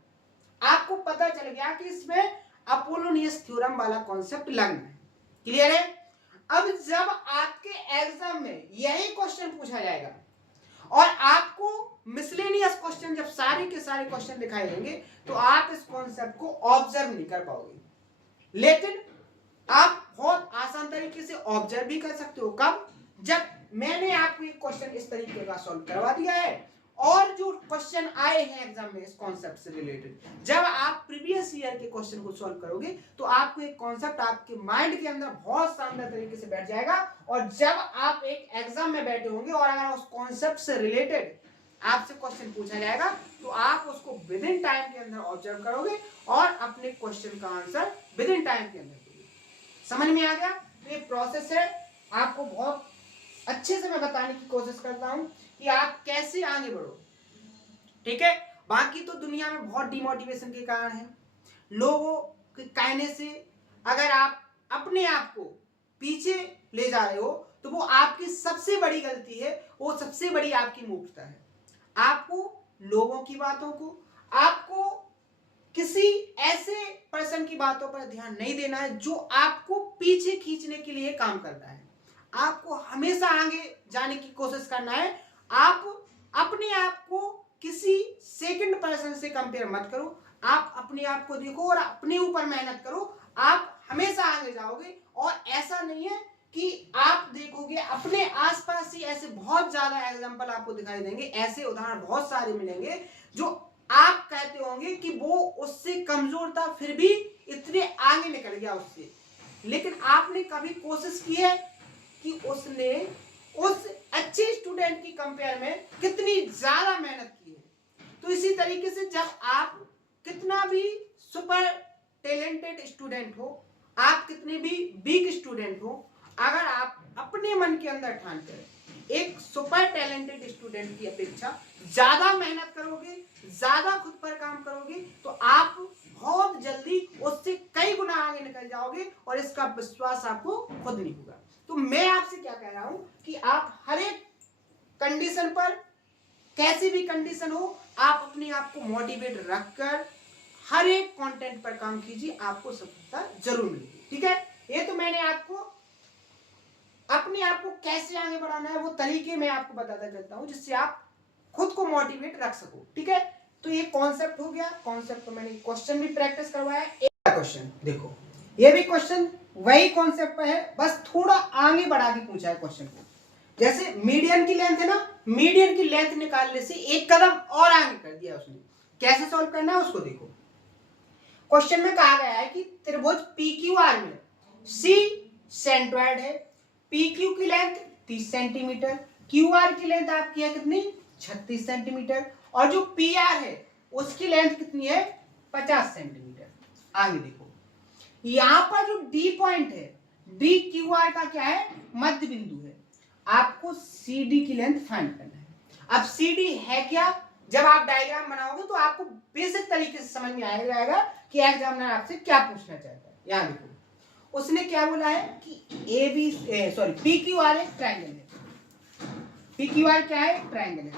आपको पता चल गया कि इसमें अपोलोनियस थ्योरम वाला कॉन्सेप्ट लगना है। क्लियर है? अब जब आपके एग्जाम में यही क्वेश्चन पूछा जाएगा और आपको मिसलेनियस क्वेश्चन जब सारे के सारे क्वेश्चन दिखाई देंगे तो आप इस कॉन्सेप्ट को ऑब्जर्व नहीं कर पाओगे, लेकिन आप बहुत आसान तरीके से ऑब्जर्व भी कर सकते हो। कब? जब मैंने आपको एक क्वेश्चन इस तरीके का सॉल्व करवा दिया है और जो क्वेश्चन आए हैं एग्जाम में इस कॉन्सेप्ट से रिलेटेड, जब आप प्रीवियस ईयर के क्वेश्चन को सॉल्व करोगे तो आपको एक कॉन्सेप्ट आपके माइंड के अंदर बहुत शानदार तरीके से बैठ जाएगा, और जब आप एक एग्जाम में बैठे होंगे और अगर उस कॉन्सेप्ट से रिलेटेड आपसे क्वेश्चन पूछा जाएगा तो आप उसको विद इन टाइम के अंदर ऑब्जर्व करोगे और अपने क्वेश्चन का आंसर विद इन टाइम के अंदर दोगे। समझ में आ गया? तो ये प्रोसेस है, आपको बहुत अच्छे से मैं बताने की कोशिश करता हूं कि आप कैसे आगे बढ़ो। ठीक है? बाकी तो दुनिया में बहुत डिमोटिवेशन के कारण है, लोगों के कहने से अगर आप अपने आप को पीछे ले जा रहे हो तो वो आपकी सबसे बड़ी गलती है, वो सबसे बड़ी आपकी मूर्खता है। आपको लोगों की बातों को, आपको किसी ऐसे पर्सन की बातों पर ध्यान नहीं देना है जो आपको पीछे खींचने के लिए काम कर रहा है। आपको हमेशा आगे जाने की कोशिश करना है। आप अपने आप को किसी सेकंड पर्सन से कंपेयर मत करो, आप अपने आप को देखो और अपने ऊपर मेहनत करो, आप हमेशा आगे जाओगे। और ऐसा नहीं है कि आप देखोगे अपने आसपास ही ऐसे बहुत ज्यादा एग्जांपल आपको दिखाई देंगे, ऐसे उदाहरण बहुत सारे मिलेंगे जो आप कहते होंगे कि वो उससे कमजोर था फिर भी इतने आगे निकल गया उससे, लेकिन आपने कभी कोशिश की है कि उसने उस अच्छे स्टूडेंट की कंपेयर में कितनी ज्यादा मेहनत की है? तो इसी तरीके से जब आप कितना भी सुपर टैलेंटेड स्टूडेंट हो, आप कितने भी वीक स्टूडेंट हो, अगर आप अपने मन के अंदर ठान कर एक सुपर टैलेंटेड स्टूडेंट की अपेक्षा ज्यादा मेहनत करोगे, ज्यादा खुद पर काम करोगे, तो आप बहुत जल्दी उससे कई गुना आगे निकल जाओगे और इसका विश्वास आपको खुद नहीं होगा। तो मैं आपसे क्या कह रहा हूं कि आप हर एक कंडीशन पर, कैसी भी कंडीशन हो, आप अपने आप को मोटिवेट रखकर हर एक कंटेंट पर काम कीजिए, आपको सफलता जरूर मिलेगी। ठीक है? ये तो मैंने आपको अपने आप को कैसे आगे बढ़ाना है वो तरीके मैं आपको बताता चलता हूं जिससे आप खुद को मोटिवेट रख सको। ठीक है, तो ये कॉन्सेप्ट हो गया। कॉन्सेप्ट तो मैंने क्वेश्चन भी प्रैक्टिस करवाया। एक क्वेश्चन देखो, ये भी क्वेश्चन वही कॉन्सेप्ट पे है, बस थोड़ा आगे बढ़ा के पूछा है क्वेश्चन को। जैसे मीडियन की लेंथ है ना, मीडियन की लेंथ निकालने से एक कदम और आगे कर दिया उसने। कैसे सॉल्व करना है उसको देखो। क्वेश्चन में कहा गया है कि त्रिभुज PQR में C सेंट्रोइड है, PQ की लेंथ 30 सेंटीमीटर, QR की लेंथ आपकी है कितनी 36 सेंटीमीटर, और जो PR है उसकी लेंथ कितनी है 50 सेंटीमीटर। आगे देखो, यहां पर जो D पॉइंट है, DQR का क्या है मध्य बिंदु है। आपको CD की लेंथ फाइंड करना है। अब CD है क्या, जब आप डायग्राम बनाओगे तो आपको बेसिक तरीके से समझ में आएगा जाएगा कि एग्जामिनर आपसे क्या पूछना चाहता है। यहां देखो, उसने क्या बोला है कि PQR एक ट्रायंगल है। PQR क्या है, ट्रायंगल है।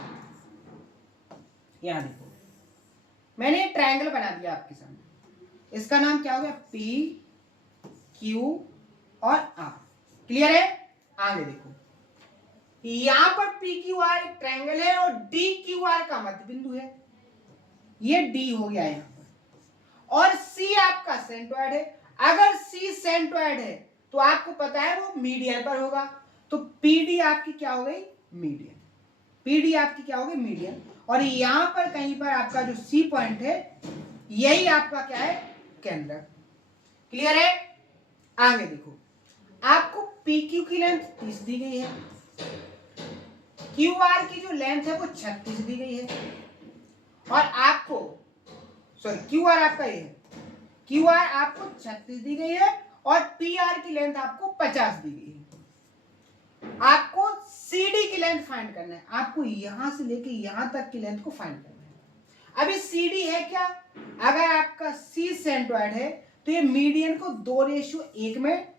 यहां देखो, मैंने ट्रायंगल बना दिया आपके सामने, इसका नाम क्या हो गया PQ और R। क्लियर है। आगे देखो, यहां पर PQR एक ट्रायंगल है और DQR का मध्य बिंदु है, ये D हो गया यहां पर, और C आपका सेंट्रोइड है। अगर C सेंट्रोइड है तो आपको पता है वो मीडियन पर होगा, तो PD आपकी क्या हो गई मीडियन। PD आपकी क्या हो गई मीडियन, और यहां पर कहीं पर आपका जो C पॉइंट है यही आपका क्या है केंद्र। क्लियर है। आगे देखो, आपको PQ की लेंथ 30 दी गई है, QR की जो लेंथ है वो 36 दी गई है, और आपको QR आपका ये है, QR आपको 36 दी गई है और PR की लेंथ आपको 50 दी गई है। आपको CD की लेंथ फाइंड करना है, आपको यहां से लेके यहां तक की लेंथ को फाइंड करना है। अभी CD है क्या, अगर आपका C सेंट्रोइड है तो ये मीडियन को 2:1 में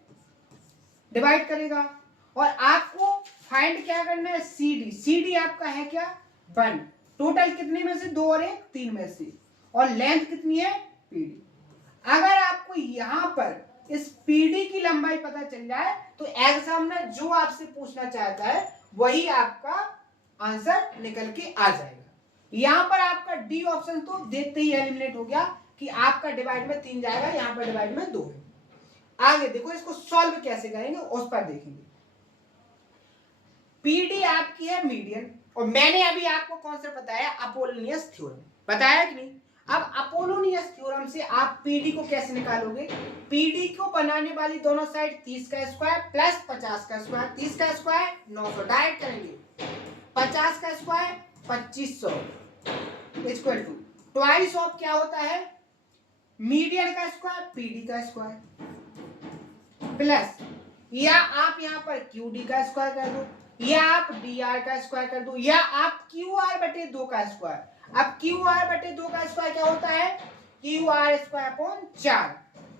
डिवाइड करेगा, और आपको फाइंड क्या करना है CD आपका है क्या 1, टोटल कितने में से 2 और 1 3 में से, और लेंथ कितनी है PD। अगर आपको यहां पर इस PD की लंबाई पता चल जाए तो एग्जामिनर जो आपसे पूछना चाहता है वही आपका आंसर निकल के आ जाएगा। यहां पर आपका D ऑप्शन तो देखते ही एलिमिनेट हो गया कि आपका डिवाइड में 3 जाएगा, यहां पर डिवाइड में 2 है। आगे देखो, इसको सॉल्व कैसे करेंगे उस पर देखेंगे। PD आपकी है मीडियन, और मैंने अभी आपको कॉन्सेप्ट बताया अपोलोनियस थ्योरम, बताया कि नहीं। अब अपोलोनियस थ्योरम से आप PD को कैसे निकालोगे। PD को बनाने वाली दोनों साइड 30 का स्क्वायर प्लस 50 का स्क्वायर, 30 का स्क्वायर 900 डायरेक्ट करेंगे, 50 का square 2500 equal to twice of क्या होता है मीडियन का स्क्वायर PD का स्क्वायर, प्लस या आप यहां पर QD का स्क्वायर कर दो, या आप DR का स्क्वायर कर दो, या आप QR बटे 2 का स्क्वायर। अब QR बटे 2 का स्क्वायर क्या होता है QR स्क्वायर अपॉन 4,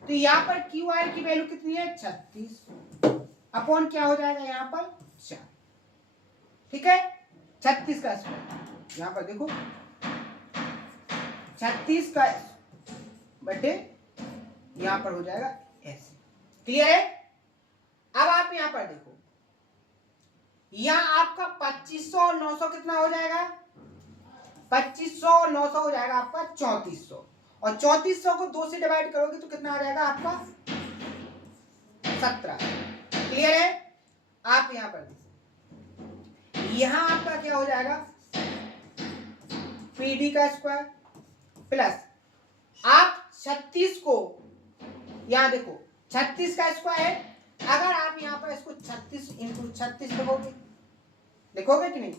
तो यहां पर QR की वैल्यू कितनी है 36 अपॉन क्या हो जाएगा यहां पर 4। ठीक है, 36 का स्क्वायर यहां पर देखो 36 का बटे यहां पर हो जाएगा ऐसे। क्लियर है। अब आप यहां पर देखो, यहां आपका 2500 और 900 कितना हो जाएगा 2500 और 900 हो जाएगा आपका 3400, और 3400 को 2 से डिवाइड करोगे तो कितना आ जाएगा आपका 17। क्लियर है। आप यहां पर देखो, यहां आपका क्या हो जाएगा PD का स्क्वायर प्लस आप 36 को यहां देखो 36 का स्क्वायर है, अगर आप यहां पर इसको 36 इंटू 36 लिखोगे कि नहीं,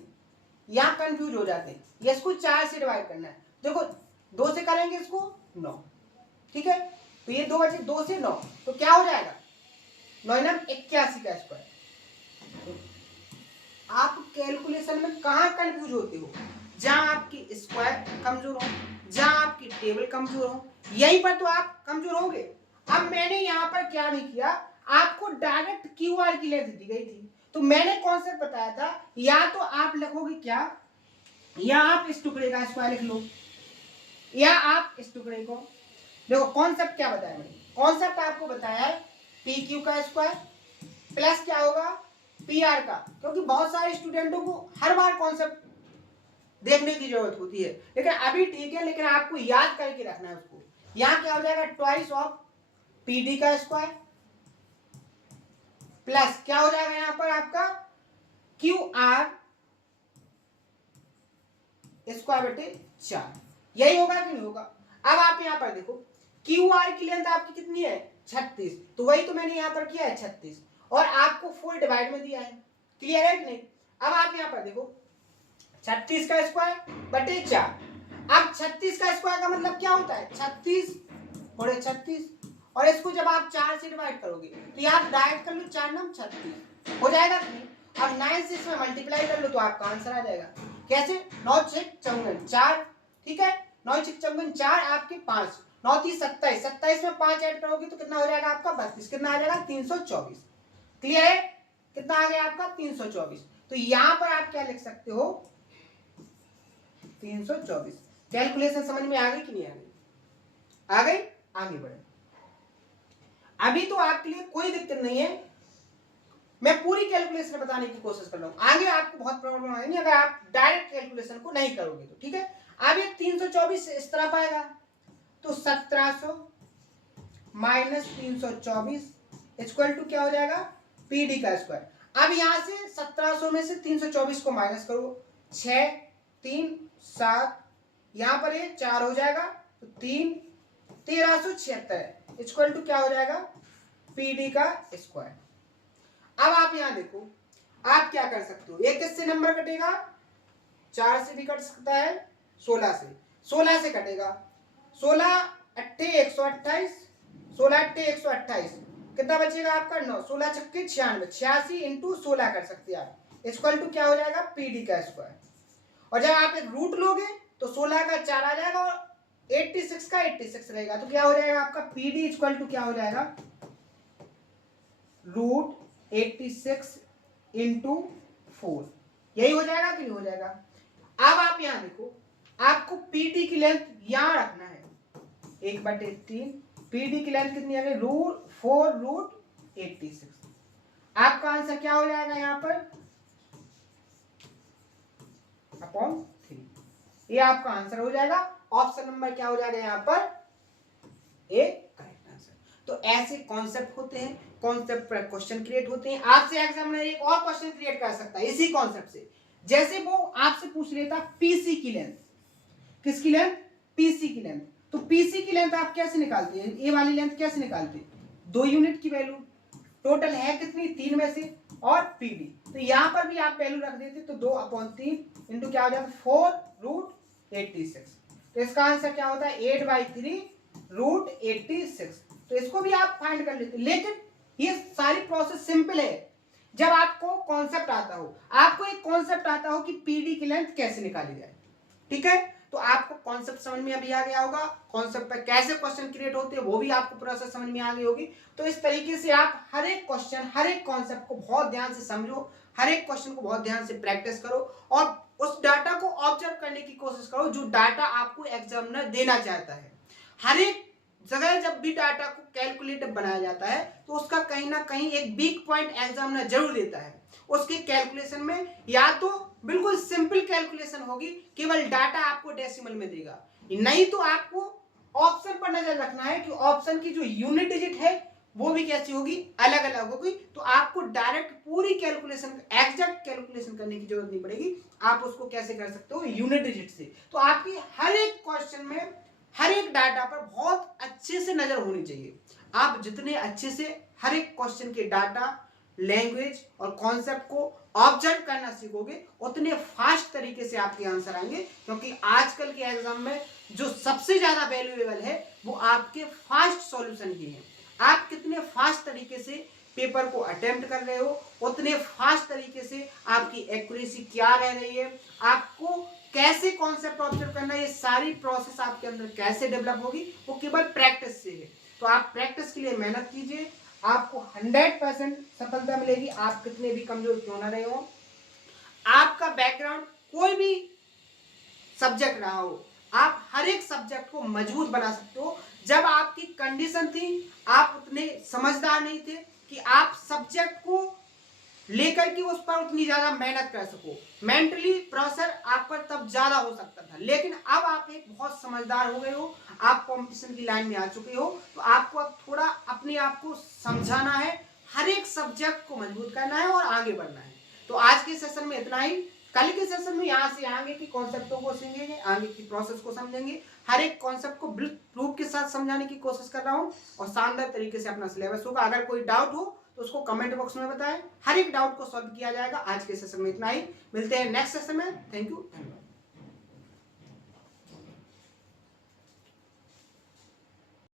यहां कंफ्यूज हो जाते हैं, ये इसको 4 से डिवाइड करना है। देखो 2 से करेंगे इसको 9, ठीक है, तो ये 2 बचे 2 से 9, तो क्या हो जाएगा 9 9 81 का स्क्वायर। आप कैलकुलेशन में कहां कंफ्यूज होते हो, जहां आपकी स्क्वायर कमजोर हो, जहां आपकी टेबल कमजोर हो, यहीं पर तो आप कमजोर होगे। अब मैंने यहां पर क्या नहीं किया, आपको डायरेक्ट QR की लेंथ दी गई थी, तो मैंने कॉन्सेप्ट बताया था, या तो आप लिखोगे क्या, या आप इस टुकड़े का स्क्वायर लिख लो, या आप इस टुकड़े को देखो। कॉन्सेप्ट क्या बताया मैंने, कॉन्सेप्ट आपको बताया है PQ का स्क्वायर प्लस क्या होगा PR का, क्योंकि बहुत सारे स्टूडेंटों को हर बार कॉन्सेप्ट देखने की जरूरत होती है, लेकिन अभी ठीक है, लेकिन आपको याद करके रखना है उसको। यहाँ क्या हो जाएगा, ट्वाइस ऑफ पी डी का स्क्वायर प्लस क्या हो जाएगा यहाँ पर आपका क्यू आर स्क्वायर बटे 4, यही होगा कि नहीं होगा। अब आप यहाँ पर देखो क्यू आर की लेंथ आपकी कितनी है 36, तो वही तो मैंने यहाँ पर किया है 36, और आपको 4 डिवाइड में दिया है, क्लियर है कि नहीं। अब आप यहाँ पर देखो 36 का स्क्वायर बटे 4, अब 36 का स्क्वायर का मतलब क्या होता है 36 बड़े 36, और इसको जब आप 4 से डिवाइड करोगे तो यहाँ डायरेक्ट कर लो 4 नाम 36 हो जाएगा कि नहीं। अब 9 से इसमें मल्टीप्लाई कर लो तो आपका आंसर आ जाएगा, कैसे 9 6 54 4, ठीक है 9 6 54 4 आपके 5 9 30 27, 27 में 5 ऐड करोगे तो कितना हो जाएगा आपका 32, कितना आ जाएगा 324, क्लियर है, कितना आ गया आपका 324। तो यहां पर आप क्या लिख सकते हो 324। कैलकुलेशन समझ में आ गई कि नहीं आ गई, आ गई, आगे बढ़े। अभी तो आपके लिए कोई दिक्कत नहीं है, मैं पूरी कैलकुलेशन बताने की कोशिश कर रहा हूं, आगे आपको बहुत प्रॉब्लम आएगी अगर आप डायरेक्ट कैलकुलेशन को नहीं करोगे तो, ठीक है। अब ये 324 इस तरफ आएगा तो 1700 माइनस 324 इक्वल टू क्या हो जाएगा पीडी का स्क्वायर। अब यहां से 1700 में से 324 को माइनस करो, 6 3 7, यहां पर ये 4 हो जाएगा तो 3 1376 इक्वल टू क्या हो जाएगा पीडी का स्क्वायर। अब आप यहां देखो आप क्या कर सकते हो, ये किससे नंबर कटेगा 4 से भी कट सकता है, 16 से कटेगा, 16 अट्ठे 128, 16 अट्ठे 128, कितना बचेगा आपका 9, 16 छक्के 96, 86 इंटू 16 कर सकते हैं आप, इक्वल टू क्या हो जाएगा पीडी का स्क्वायर। और जब आप एक रूट लोगे तो 16 का 4 आ जाएगा और 86 का 86 रहेगा, तो क्या हो जाएगा आपका पीडी इक्वल टू क्या हो जाएगा रूट 86 इंटू 4, यही हो जाएगा कि नहीं हो जाएगा। अब आप यहां देखो आपको पीडी की लेंथ यहां रखना है 1/3, पीडी की लेंथ कितनी आ गई रूट 4 रूट 86, आपका आंसर क्या हो जाएगा यहां पर अपॉन 3, ये आपका आंसर हो जाएगा। ऑप्शन नंबर क्या हो जाएगा यहां पर ए करेक्ट आंसर। तो ऐसे कॉन्सेप्ट होते हैं, कॉन्सेप्ट पर क्वेश्चन क्रिएट होते हैं, आपसे एग्जामिनर एक और क्वेश्चन क्रिएट कर सकता है इसी कॉन्सेप्ट से, जैसे वो आपसे पूछ लेता पीसी की लेंथ, किसकी लेंथ पीसी की लेंथ, तो पीसी की लेंथ आप कैसे निकालते हैं, ए वाली लेंथ कैसे निकालते हैं 2 यूनिट की वैल्यू, टोटल है कितनी 3 में से, और पीडी, तो यहां पर भी आप वैल्यू रख देते तो 2/3 इंटू क्या हो जाता 4 रूट 86, तो इसका आंसर क्या होता है 8/3 रूट 86, तो इसको भी आप फाइंड कर लेते। लेकिन ये सारी प्रोसेस सिंपल है जब आपको कॉन्सेप्ट आता हो, आपको एक कॉन्सेप्ट आता हो कि पीडी की लेंथ कैसे निकाली जाए, ठीक है, तो आपको कॉन्सेप्ट समझ में अभी आ गया होगा, कॉन्सेप्ट पर कैसे क्वेश्चन क्रिएट होते हैं वो भी आपको प्रोसेस समझ में आ गई होगी। तो इस तरीके से आप हर एक क्वेश्चन हर एक कॉन्सेप्ट को बहुत ध्यान से समझो, हर एक क्वेश्चन को बहुत ध्यान से प्रैक्टिस करो और उस डाटा को ऑब्जर्व करने की कोशिश करो जो डाटा आपको एग्जामिनर देना चाहता है। हर एक जगह जब भी डाटा को कैलकुलेटिव बनाया जाता है तो उसका कहीं ना कहीं एक वीक पॉइंट एग्जामिनर जरूर देता है, उसके कैलकुलेशन में या तो बिल्कुल सिंपल कैलकुलेशन होगी, केवल डाटा आपको डेसिमल में देगा, नहीं तो आपको ऑप्शन पर नजर रखना है कि ऑप्शन की जो यूनिट डिजिट है वो भी कैसी होगी अलग अलग होगी, तो आपको डायरेक्ट पूरी कैलकुलेशन एग्जैक्ट कैलकुलेशन करने की जरूरत नहीं पड़ेगी, आप उसको कैसे कर सकते हो यूनिट डिजिट से। तो आपकी हर एक क्वेश्चन में हर एक डाटा पर बहुत अच्छे से नजर होनी चाहिए, आप जितने अच्छे से हर एक क्वेश्चन के डाटा लैंग्वेज और कॉन्सेप्ट को ऑब्जर्व करना सीखोगे उतने फास्ट तरीके से आपके आंसर आएंगे, क्योंकि आजकल के एग्जाम में जो सबसे ज्यादा वैल्यूएबल है वो आपके फास्ट सॉल्यूशन ही है। आप कितने फास्ट तरीके से पेपर को अटेम्प्ट कर रहे हो उतने फास्ट तरीके से आपकी एक्यूरेसी क्या रह रही है, आपको कैसे कॉन्सेप्ट ऑब्जर्व करना है, ये सारी प्रोसेस आपके अंदर कैसे डेवलप होगी वो केवल प्रैक्टिस से है। तो आप प्रैक्टिस के लिए मेहनत कीजिए, आपको 100% सफलता मिलेगी, आप कितने भी कमजोर क्यों ना रहे हो, आपका बैकग्राउंड कोई भी सब्जेक्ट रहा हो, आप हर एक सब्जेक्ट को मजबूत बना सकते हो। जब आपकी कंडीशन थी आप उतने समझदार नहीं थे कि आप सब्जेक्ट को लेकर के उस पर उतनी ज्यादा मेहनत कर सको। मेंटली प्रेशर आप पर तब ज्यादा हो सकता था, लेकिन अब आप एक बहुत समझदार हो गए हो, आप कंपटीशन की लाइन में आ चुके हो, तो आपको अब थोड़ा अपने आप को समझाना है, हर एक सब्जेक्ट को मजबूत करना है और आगे बढ़ना है। तो आज के सेशन में इतना ही। कल के सेशन में यहाँ से आगे की कॉन्सेप्टों को सीखेंगे, आगे की प्रोसेस को समझेंगे, हर एक कॉन्सेप्ट को प्रूफ के साथ समझाने की कोशिश कर रहा हूँ और शानदार तरीके से अपना सिलेबस होगा। अगर कोई डाउट हो तो उसको कमेंट बॉक्स में बताएं, हर एक डाउट को सॉल्व किया जाएगा। आज के सेशन में इतना ही, मिलते हैं नेक्स्ट सेशन में। Thank you.